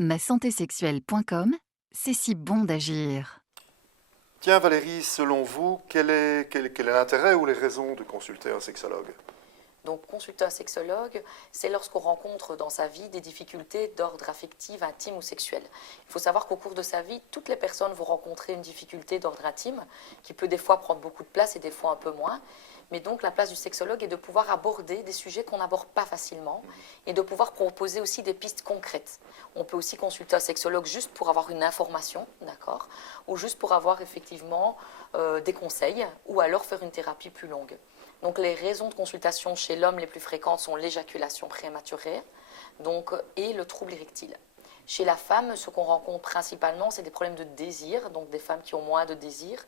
masantésexuelle.com, c'est si bon d'agir. Tiens Valérie, selon vous, quel est l'intérêt ou les raisons de consulter un sexologue? Donc, consulter un sexologue, c'est lorsqu'on rencontre dans sa vie des difficultés d'ordre affectif, intime ou sexuel. Il faut savoir qu'au cours de sa vie, toutes les personnes vont rencontrer une difficulté d'ordre intime, qui peut des fois prendre beaucoup de place et des fois un peu moins. Mais donc, la place du sexologue est de pouvoir aborder des sujets qu'on n'aborde pas facilement et de pouvoir proposer aussi des pistes concrètes. On peut aussi consulter un sexologue juste pour avoir une information, d'accord, ou juste pour avoir effectivement des conseils, ou alors faire une thérapie plus longue. Donc les raisons de consultation chez l'homme les plus fréquentes sont l'éjaculation prématurée et le trouble érectile. Chez la femme, ce qu'on rencontre principalement, c'est des problèmes de désir, donc des femmes qui ont moins de désir,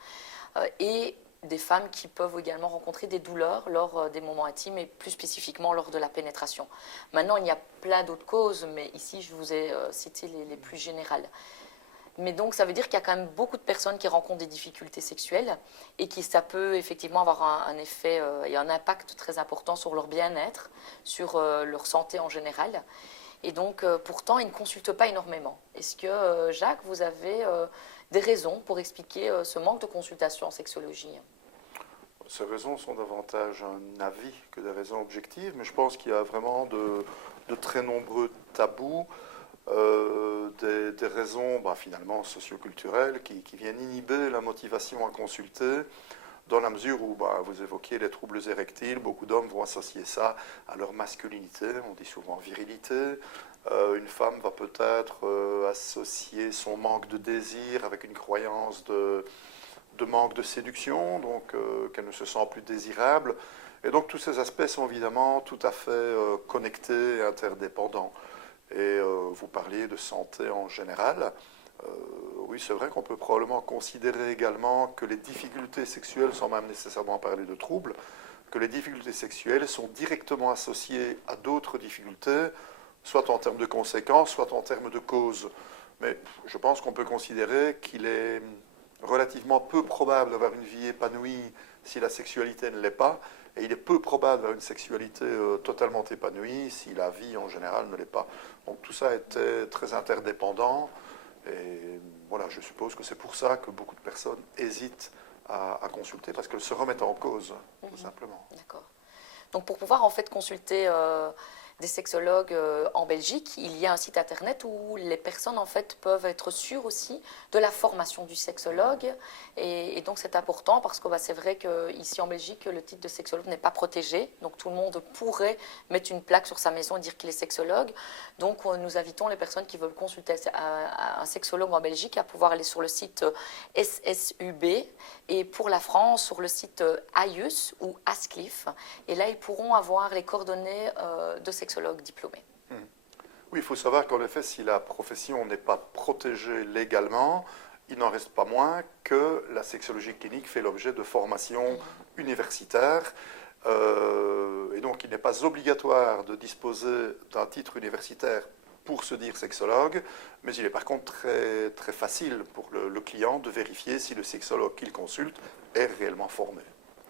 et des femmes qui peuvent également rencontrer des douleurs lors des moments intimes et plus spécifiquement lors de la pénétration. Maintenant, il y a plein d'autres causes, mais ici, je vous ai cité les plus générales. Mais donc, ça veut dire qu'il y a quand même beaucoup de personnes qui rencontrent des difficultés sexuelles et ça peut effectivement avoir un effet et un impact très important sur leur bien-être, sur leur santé en général. Et donc, pourtant, ils ne consultent pas énormément. Est-ce que, Jacques, vous avez des raisons pour expliquer ce manque de consultation en sexologie? Ces raisons sont davantage un avis que des raisons objectives, mais je pense qu'il y a vraiment de très nombreux tabous, des raisons finalement socioculturelles qui viennent inhiber la motivation à consulter, dans la mesure où vous évoquiez les troubles érectiles, beaucoup d'hommes vont associer ça à leur masculinité, on dit souvent virilité. Une femme va peut-être associer son manque de désir avec une croyance de manque de séduction, donc qu'elle ne se sent plus désirable. Et donc tous ces aspects sont évidemment tout à fait connectés et interdépendants. Et vous parliez de santé en général. Oui, c'est vrai qu'on peut probablement considérer également que les difficultés sexuelles, sans même nécessairement parler de troubles, que les difficultés sexuelles sont directement associées à d'autres difficultés, soit en termes de conséquences, soit en termes de causes. Mais je pense qu'on peut considérer qu'il est relativement peu probable d'avoir une vie épanouie si la sexualité ne l'est pas, et il est peu probable d'avoir une sexualité totalement épanouie si la vie en général ne l'est pas. Donc tout ça était très interdépendant, et voilà, je suppose que c'est pour ça que beaucoup de personnes hésitent à consulter, parce qu'elles se remettent en cause, tout simplement. D'accord. Donc pour pouvoir en fait consulter des sexologues en Belgique, il y a un site internet où les personnes en fait peuvent être sûres aussi de la formation du sexologue et donc c'est important parce que c'est vrai qu'ici en Belgique le titre de sexologue n'est pas protégé, donc tout le monde pourrait mettre une plaque sur sa maison et dire qu'il est sexologue. Donc nous invitons les personnes qui veulent consulter un sexologue en Belgique à pouvoir aller sur le site SSUB et pour la France sur le site AIUS ou ASCLIF, et là ils pourront avoir les coordonnées de sexologues diplômés. Oui, il faut savoir qu'en effet, si la profession n'est pas protégée légalement, il n'en reste pas moins que la sexologie clinique fait l'objet de formations universitaires. Et donc, il n'est pas obligatoire de disposer d'un titre universitaire pour se dire sexologue, mais il est par contre très, très facile pour le client de vérifier si le sexologue qu'il consulte est réellement formé.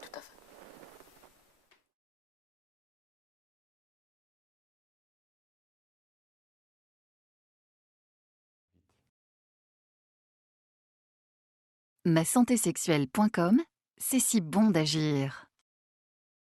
Tout à fait. masantésexuelle.com, c'est si bon d'agir.